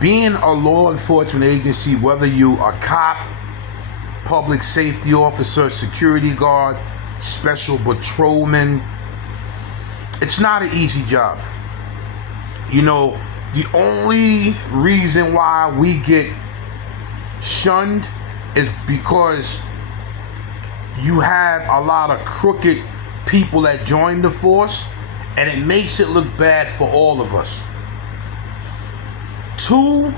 being a law enforcement agency, whether you a cop, public safety officer, security guard, special patrolman, it's not an easy job. You know, the only reason why we get shunned is because you have a lot of crooked people that join the force, and it makes it look bad for all of us. 2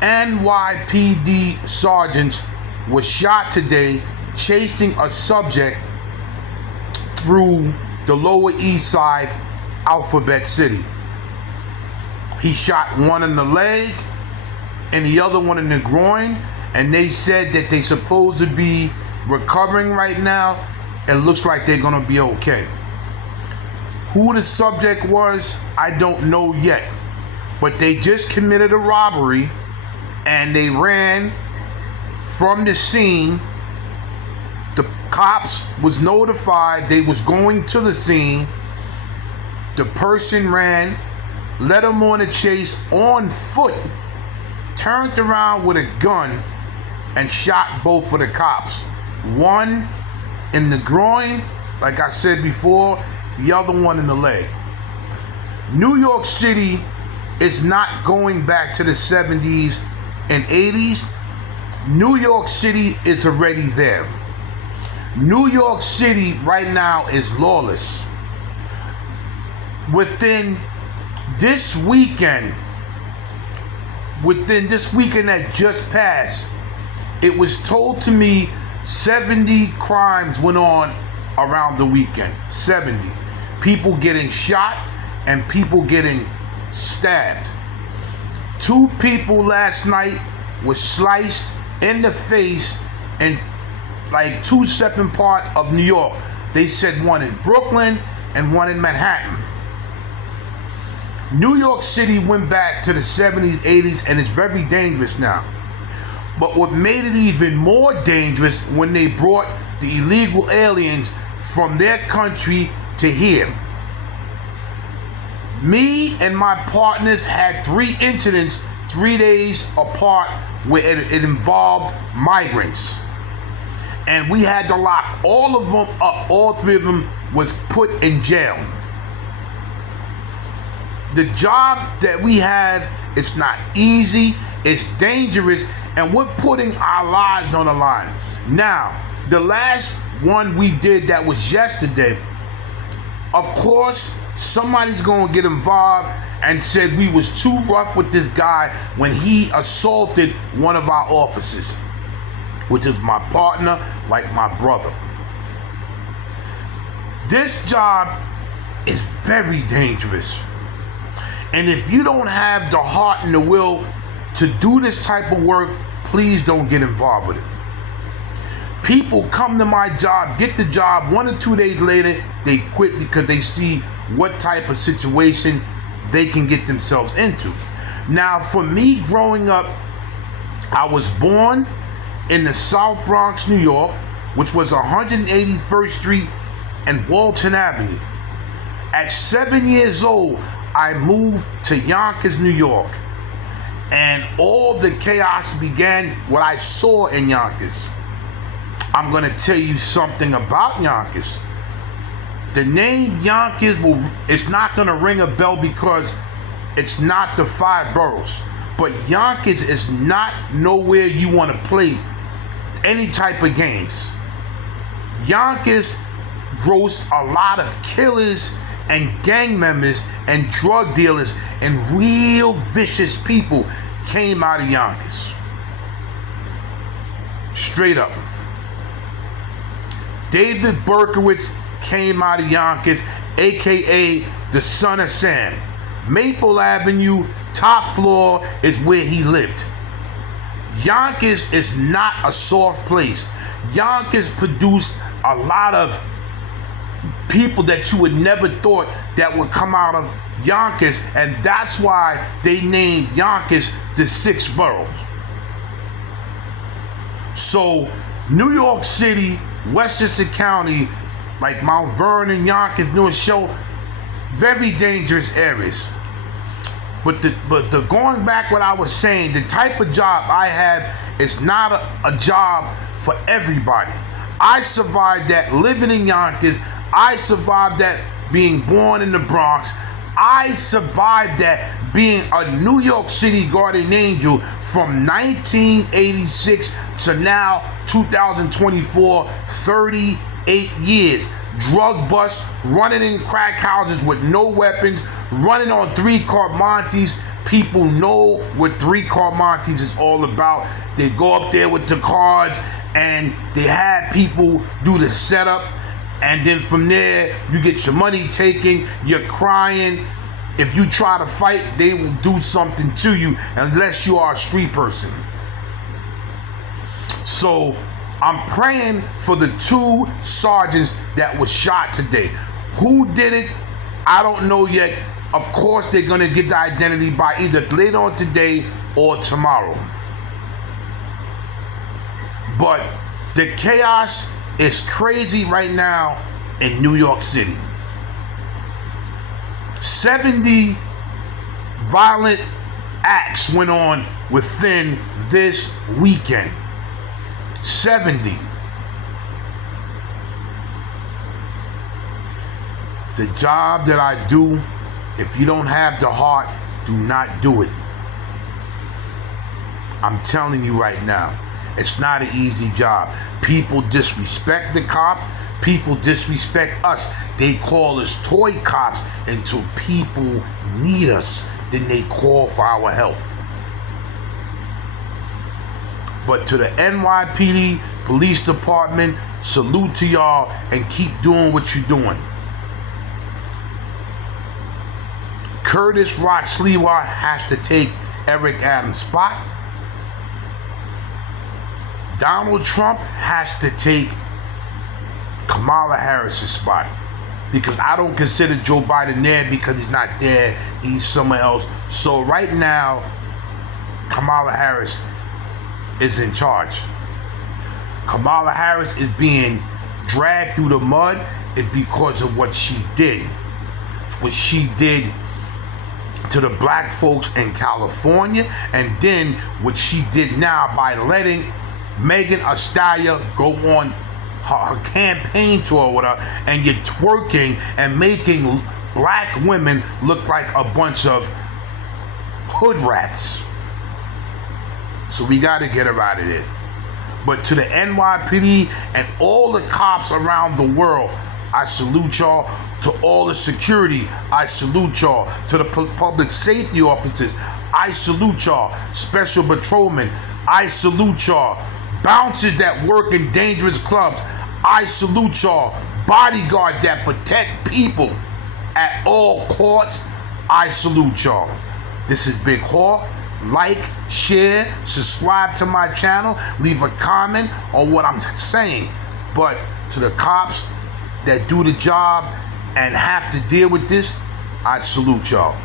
NYPD sergeants were shot today chasing a subject through the Lower East Side, Alphabet City. He shot one in the leg and the other one in the groin, and they said that they supposed to be recovering right now. It looks like they're gonna be okay. Who the subject was, I don't know yet, but they just committed a robbery and they ran from the scene. The cops was notified they was going to the scene. The person ran, led them on a chase on foot, turned around with a gun and shot both of the cops. One in the groin, like I said before, the other one in the leg. New York City is not going back to the 70s and 80s. New York City is already there. New York City right now is lawless. Within this weekend that just passed, it was told to me 70 crimes went on around the weekend. 70. People getting shot and people getting stabbed. 2 people last night were sliced in the face in like 2 separate parts of New York. They said one in Brooklyn and one in Manhattan. New York City went back to the 70s, 80s, and it's very dangerous now. But what made it even more dangerous when they brought the illegal aliens from their country to here. Me and my partners had 3 incidents 3 days apart where it involved migrants. And we had to lock all of them up. All 3 of them was put in jail. The job that we have is not easy, it's dangerous, and we're putting our lives on the line. Now, the last one we did that was yesterday, of course, somebody's gonna get involved and said we was too rough with this guy when he assaulted one of our officers, which is my partner, like my brother. This job is very dangerous. And if you don't have the heart and the will to do this type of work, please don't get involved with it. People come to my job, get the job, 1 or 2 days later, they quit because they see what type of situation they can get themselves into. Now, for me growing up, I was born in the South Bronx, New York, which was 181st Street and Walton Avenue. At 7 years old, I moved to Yonkers, New York, and all the chaos began what I saw in Yonkers. I'm going to tell you something about Yonkers. The name Yonkers is not going to ring a bell because it's not the 5 boroughs, but Yonkers is not nowhere you want to play any type of games. Yonkers grossed a lot of killers and gang members and drug dealers and real vicious people came out of Yonkers. Straight up. David Berkowitz came out of Yonkers, aka the Son of Sam. Maple Avenue, top floor is where he lived. Yonkers is not a soft place. Yonkers produced a lot of people that you would never thought that would come out of Yonkers, and that's why they named Yonkers the 6th borough. So New York City, Westchester County, like Mount Vernon, Yonkers, Newark, Show, very dangerous areas. But the going back what I was saying, the type of job I have is not a job for everybody. I survived that living in Yonkers. I survived that being born in the Bronx. I survived that being a New York City guardian angel from 1986 to now 2024, 38 years. Drug bust, running in crack houses with no weapons, running on 3-car Montes. People know what 3-car Montes is all about. They go up there with the cards and they have people do the setup, and then from there you get your money taken, you're crying. If you try to fight, they will do something to you unless you are a street person. So I'm praying for the 2 sergeants that was shot today. Who did it? I don't know yet. Of course, they're going to get the identity by either later on today or tomorrow. But the chaos is crazy right now in New York City. 70 violent acts went on within this weekend. 70. The job that I do, if you don't have the heart, do not do it. I'm telling you right now, it's not an easy job. People disrespect the cops. People disrespect us. They call us toy cops until people need us. Then they call for our help. But to the NYPD Police Department, salute to y'all and keep doing what you're doing. Curtis Rock Sliwa has to take Eric Adams' spot. Donald Trump has to take Kamala Harris' spot. Because I don't consider Joe Biden there because he's not there. He's somewhere else. So right now, Kamala Harris is in charge. Kamala Harris is being dragged through the mud is because of what she did. What she did to the black folks in California, and then what she did now by letting Megan Thee Stallion go on her campaign tour with her, and you're twerking and making black women look like a bunch of hood rats. So we got to get her out of there. But to the NYPD and all the cops around the world, I salute y'all. To all the security, I salute y'all. To the public safety officers, I salute y'all. Special patrolmen, I salute y'all. Bouncers that work in dangerous clubs, I salute y'all. Bodyguards that protect people at all courts, I salute y'all. This is Big Hawk. Like, share, subscribe to my channel, leave a comment on what I'm saying. But to the cops that do the job and have to deal with this, I salute y'all.